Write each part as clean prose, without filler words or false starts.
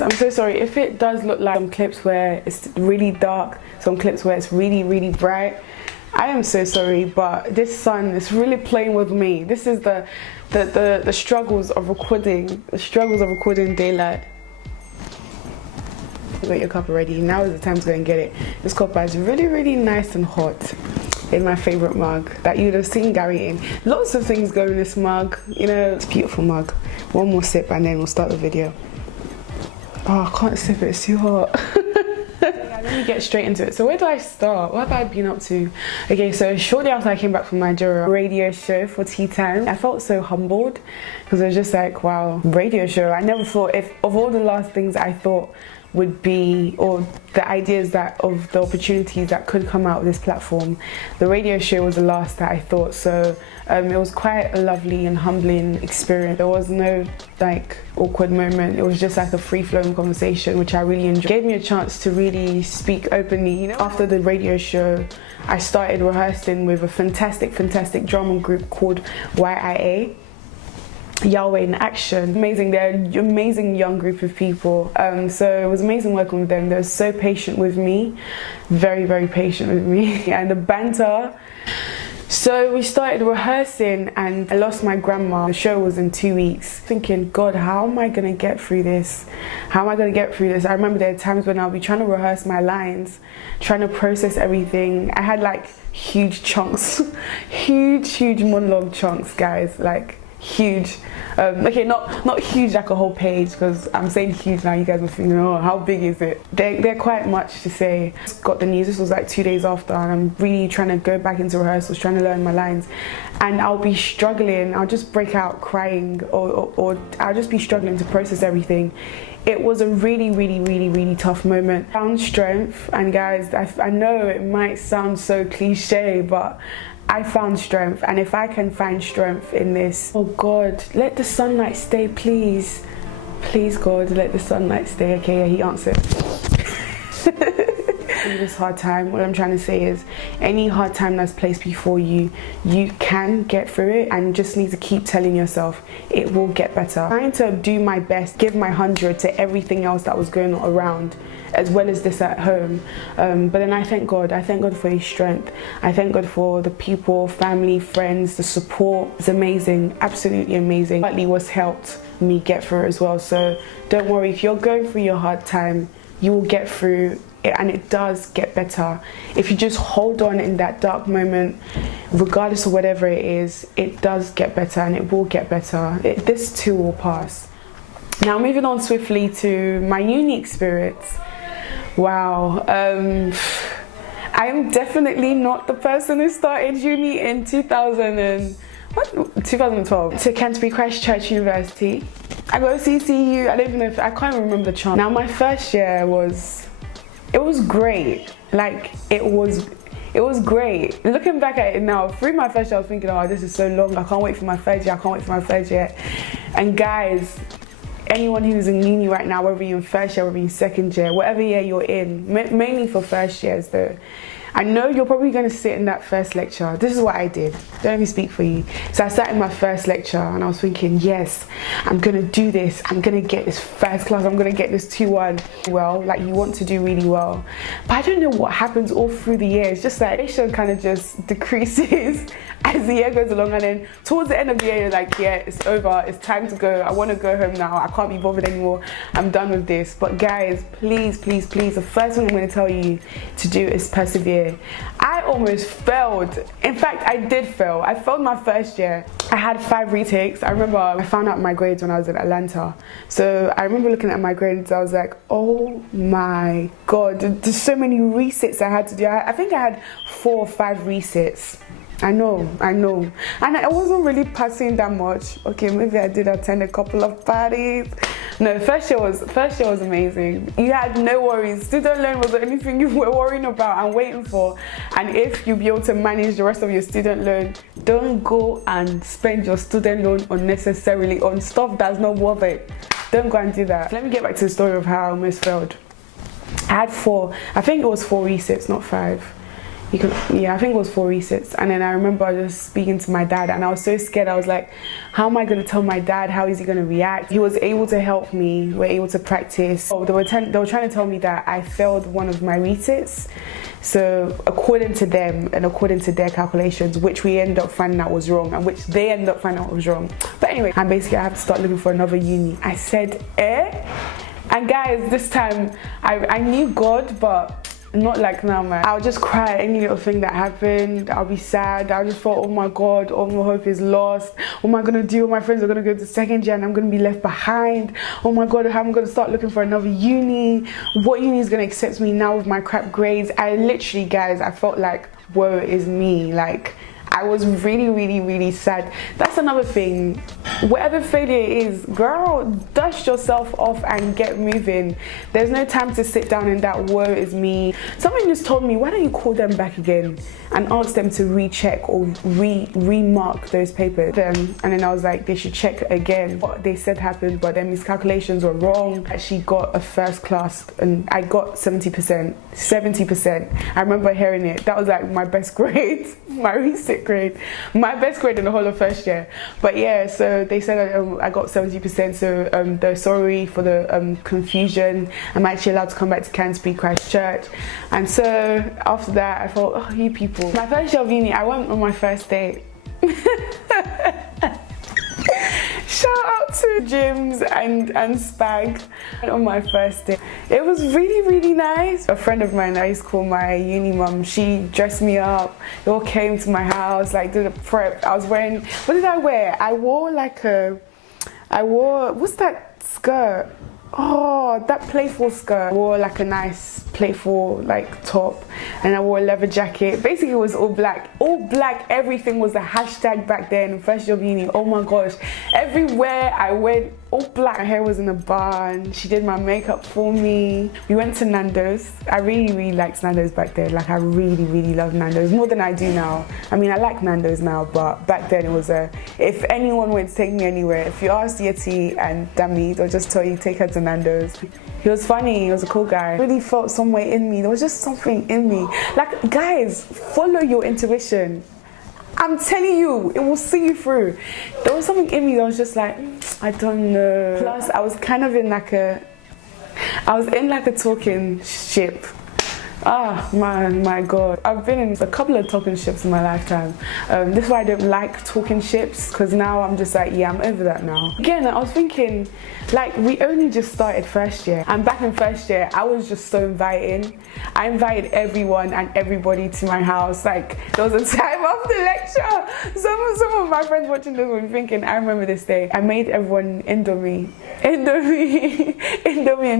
I'm so sorry if it does look like some clips where it's really dark, some clips where it's really bright. I am so sorry, but this sun is really playing with me. This is the struggles of recording, daylight. You got your cup already. Now is the time to go and get it. This cuppa is really nice and hot. In my favorite mug that you'd have seen Gary in. Lots of things go in this mug. You know, it's a beautiful mug. One more sip and then we'll start the video. Oh, I can't sip it, it's too hot. Let me get straight into it. So where do I start? What have I been up to? Okay, so shortly after I came back from Nigeria, radio show for tea time, I felt so humbled because it was just like, wow, radio show. I never thought, if of all the last things I thought would be, or the ideas that of the opportunities that could come out of this platform, the radio show was the last that I thought. So it was quite a lovely and humbling experience. There was no like awkward moment. It was just like a free-flowing conversation, which I really enjoyed. It gave me a chance to really speak openly. You know, after the radio show, I started rehearsing with a fantastic drama group called YIA. Yahweh in Action. Amazing, they're an amazing young group of people. So it was amazing working with them. They were so patient with me, very patient with me. And the banter. So we started rehearsing and I lost my grandma. The show was in 2 weeks. Thinking, God, how am I gonna get through this? How am I gonna get through this? I remember there were times when I'll be trying to rehearse my lines, trying to process everything. I had like huge chunks, huge monologue chunks, guys, like huge. Okay, not huge like a whole page, because I'm saying huge now, you guys are thinking, oh, how big is it? They're quite much to say. Got the news, this was like 2 days after, and I'm really trying to go back into rehearsals, trying to learn my lines, and I'll be struggling, I'll just break out crying, or I'll just be struggling to process everything. It was a really tough moment. I found strength, and guys, I know it might sound so cliche, but I found strength, and if I can find strength in this, oh God, let the sunlight stay, please. Please, God, let the sunlight stay. Okay, yeah, he answered. In this hard time, what I'm trying to say is, any hard time that's placed before you, you can get through it, and you just need to keep telling yourself it will get better. Trying to do my best, give my 100 to everything else that was going on around, as well as this at home. But then I thank God for his strength. I thank God for the people, family, friends, the support. It's amazing, absolutely amazing. Partly was helped me get through it as well. So don't worry, if you're going through your hard time, you will get through it, and it does get better. If you just hold on in that dark moment, regardless of whatever it is, it does get better, and it will get better. This too will pass. Now moving on swiftly to my uni experience. Wow, I am definitely not the person who started uni in 2012 to Canterbury Christ Church University. I got CCU. I don't even know if I can't remember the chance. Now my first year was great. Like it was great. Looking back at it now, through my first year I was thinking, oh, this is so long, I can't wait for my third year. And guys, anyone who's in uni right now, whether you're in first year, whether you're in second year, whatever year you're in, mainly for first years though, I know you're probably going to sit in that first lecture. This is what I did. Don't let me speak for you. So I sat in my first lecture and I was thinking, yes, I'm going to do this. I'm going to get this first class. I'm going to get this 2-1. Well, like you want to do really well. But I don't know what happens all through the year. It's just like motivation kind of just decreases as the year goes along. And then towards the end of the year, you're like, yeah, it's over. It's time to go. I want to go home now. I can't be bothered anymore. I'm done with this. But guys, please, the first thing I'm going to tell you to do is persevere. I almost failed. In fact, I did fail. I failed my first year. I had 5 retakes. I remember I found out my grades when I was in Atlanta. So I remember looking at my grades, I was like, oh my God, there's so many resits I had to do. I think I had 4 or 5 resits. I know. And I wasn't really passing that much. Okay, maybe I did attend a couple of parties. No, first year was amazing. You had no worries. Student loan was the only thing you were worrying about and waiting for. And if you'll be able to manage the rest of your student loan, don't go and spend your student loan unnecessarily on stuff that's not worth it. Don't go and do that. Let me get back to the story of how I almost failed. I had 4, I think it was 4 resits, not 5. Yeah, I think it was 4 resets. And then I remember just speaking to my dad, and I was so scared. I was like, how am I going to tell my dad? How is he going to react? He was able to help me. We're able to practice. They were trying to tell me that I failed one of my resets. So according to them and according to their calculations, which we ended up finding out was wrong, and which they ended up finding out was wrong. But anyway, and basically I have to start looking for another uni. I said, eh? And guys, this time I knew God, but not like now, man. I'll just cry at any little thing that happened. I'll be sad. I just thought, oh my God, all my hope is lost. What am I gonna do? My friends are gonna go to second year and I'm gonna be left behind. Oh my God, how am I gonna start looking for another uni? What uni is gonna accept me now with my crap grades? I literally, guys, I felt like, woe is me. Like, I was really, really, really sad. That's another thing. Whatever failure is, girl, dust yourself off and get moving. There's no time to sit down in that woe is me. Someone just told me, why don't you call them back again and ask them to recheck or remark those papers? And then I was like, they should check again. What they said happened, but then miscalculations were wrong. I actually got a first class and I got 70%. I remember hearing it. That was like my best grade, my reset grade, my best grade in the whole of first year. But yeah, so they said I got 70%, so they're sorry for the confusion. I'm actually allowed to come back to Canterbury Christchurch. And so after that, I thought, oh, you people. My first year of uni, I went on my first date. Shout out to gyms and Spag on my first day. It was really, really nice. A friend of mine I used to call my uni mum, she dressed me up. They all came to my house, like did a prep. I was wearing, what did I wear? I wore, what's that skirt? Oh, that playful skirt. I wore like a nice playful like top, and I wore a leather jacket. Basically it was all black. Everything was a hashtag back then, first year of uni. Oh my gosh, everywhere I went, all black. My hair was in a bun. She did my makeup for me. We went to Nando's. I really, really liked Nando's back then. Like, I really, really love Nando's more than I do now. I mean, I like Nando's now, but back then it was if anyone went to take me anywhere, if you asked Yeti and Dami, they'll just tell you, take her to Nando's. He was funny, he was a cool guy. I really felt some way in me. There was just something in me. Like, guys, follow your intuition. I'm telling you, it will see you through. There was something in me that was just like, I don't know. Plus, I was kind of in like a talking ship. Ah, my God. I've been in a couple of talking ships in my lifetime. This is why I don't like talking ships, because now I'm just like, yeah, I'm over that now. Again, I was thinking, like, we only just started first year. And back in first year, I was just so inviting. I invited everyone and everybody to my house. Like, there was a time after lecture. Some of my friends watching this were thinking, I remember this day. I made everyone Indomie and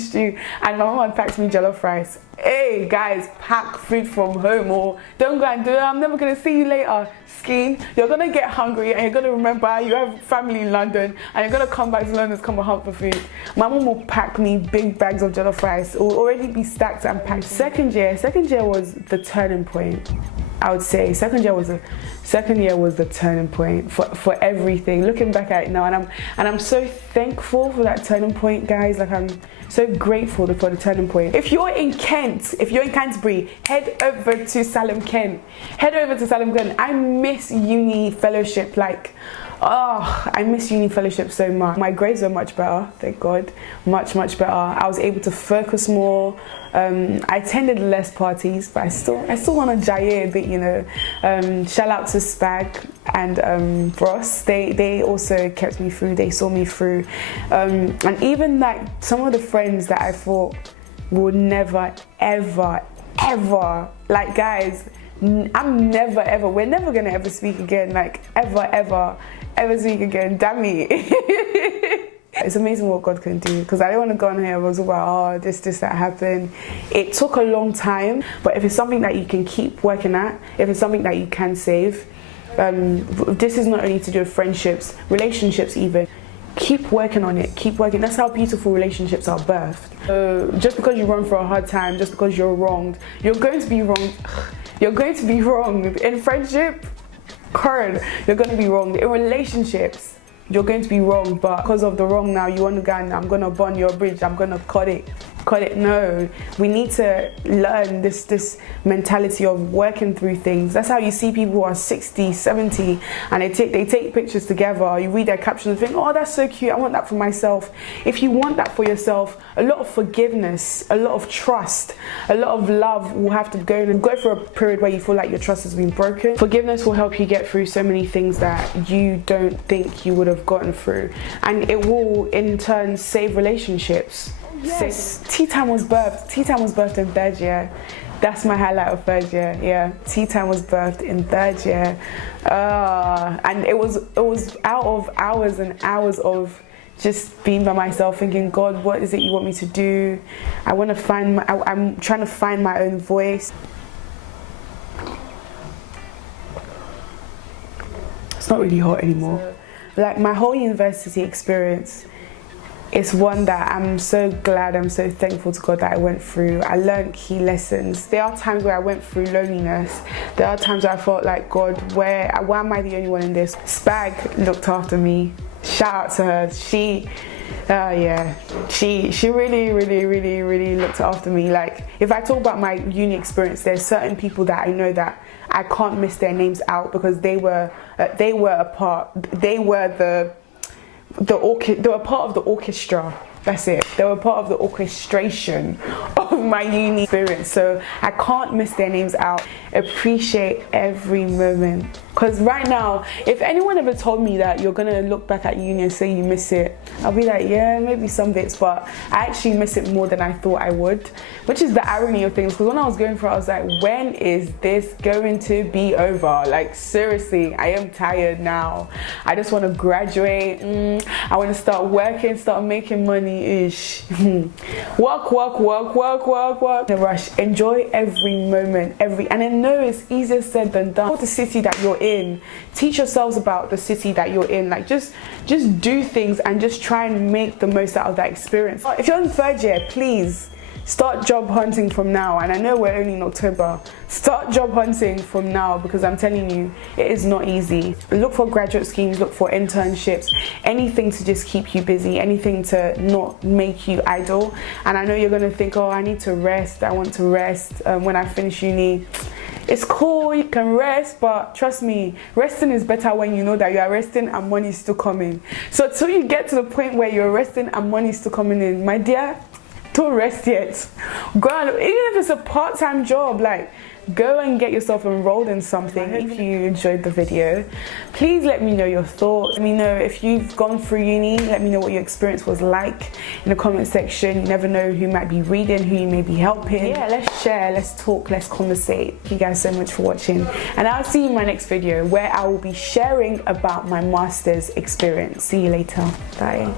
stew. And my mom packed me jollof rice. Hey guys, pack food from home, or don't go and do it. I'm never gonna see you later. Scheme. You're gonna get hungry and you're gonna remember you have family in London and you're gonna come back to London to come and hunt for food. My mom will pack me big bags of jollof rice. It will already be stacked and packed. Second year was the turning point. I would say second year was the turning point for everything. Looking back at it now, and I'm so thankful for that turning point, guys. Like, I'm so grateful for the turning point. If you're in Kent, if you're in Canterbury, head over to Salem Kent. I miss uni fellowship. Like, oh, I miss uni fellowship so much. My grades were much better, thank God. Much better. I was able to focus more. I attended less parties, but I still want to jaye a bit, you know. Shout out to Spag and Ross. They also kept me through. They saw me through. And even like some of the friends that I thought would never, ever, like, guys, I'm never, ever, we're never gonna ever speak again. Like, ever speak again. Damn it. It's amazing what God can do, because I don't want to go on here and was about, oh, this, that happened. It took a long time, but if it's something that you can keep working at, if it's something that you can save, this is not only to do with friendships, relationships even. Keep working on it, keep working. That's how beautiful relationships are birthed. Just because you run for a hard time, just because you're wronged, you're going to be wronged. You're going to be wronged. In friendship, you're going to be wronged. In relationships, you're going to be wrong, but because of the wrong now, you want to go and I'm going to burn your bridge, I'm going to cut it. Got it? No, we need to learn this mentality of working through things. That's how you see people who are 60, 70 and they take pictures together. You read their captions and think, oh, that's so cute, I want that for myself. If you want that for yourself, a lot of forgiveness, a lot of trust, a lot of love will have to go through a period where you feel like your trust has been broken. Forgiveness will help you get through so many things that you don't think you would have gotten through, and it will in turn save relationships. Yes. Tea time was birthed. Tea time was birthed in 3rd year. That's my highlight of 3rd year. Yeah, tea time was birthed in 3rd year, and it was out of hours and hours of just being by myself, thinking, God, what is it you want me to do? I want to find I'm trying to find my own voice. It's not really hot anymore. Like, my whole university experience, it's one that I'm so glad, I'm so thankful to God that I went through. I learned key lessons. There are times where I went through loneliness. There are times where I felt like, God, why am I the only one in this? Spag looked after me. Shout out to her. She really looked after me. Like, if I talk about my uni experience, there's certain people that I know that I can't miss their names out, because they were a part. They were they were part of the orchestra. That's it. They were part of the orchestration of my uni experience. So I can't miss their names out. Appreciate every moment. Because right now, if anyone ever told me that you're gonna look back at uni and say you miss it, I'll be like, yeah, maybe some bits, but I actually miss it more than I thought I would. Which is the irony of things, because when I was going through it, I was like, when is this going to be over? Like, seriously, I am tired now. I just want to graduate. I want to start working, start making money-ish. Work. The rush. Enjoy every moment, and I know it's easier said than done. Know the city that you're in. Teach yourselves about the city that you're in. Like, just do things and just try and make the most out of that experience. If you're in 3rd year, please start job hunting from now. And I know we're only in October. Start job hunting from now, because I'm telling you, it is not easy. Look for graduate schemes, look for internships, anything to just keep you busy, anything to not make you idle. And I know you're going to think, oh, I need to rest, I want to rest when I finish uni. It's cool, you can rest, but trust me, resting is better when you know that you are resting and money is still coming. So till you get to the point where you're resting and money is still coming in, my dear, don't rest yet. Go on, even if it's a part-time job, like, go and get yourself enrolled in something. If you enjoyed the video, please let me know your thoughts. Let me know if you've gone through uni. Let me know what your experience was like in the comment section. You never know who might be reading, who you may be helping. Yeah, let's share, let's talk, let's conversate. Thank you guys so much for watching, and I'll see you in my next video where I will be sharing about my master's experience. See you later. Bye.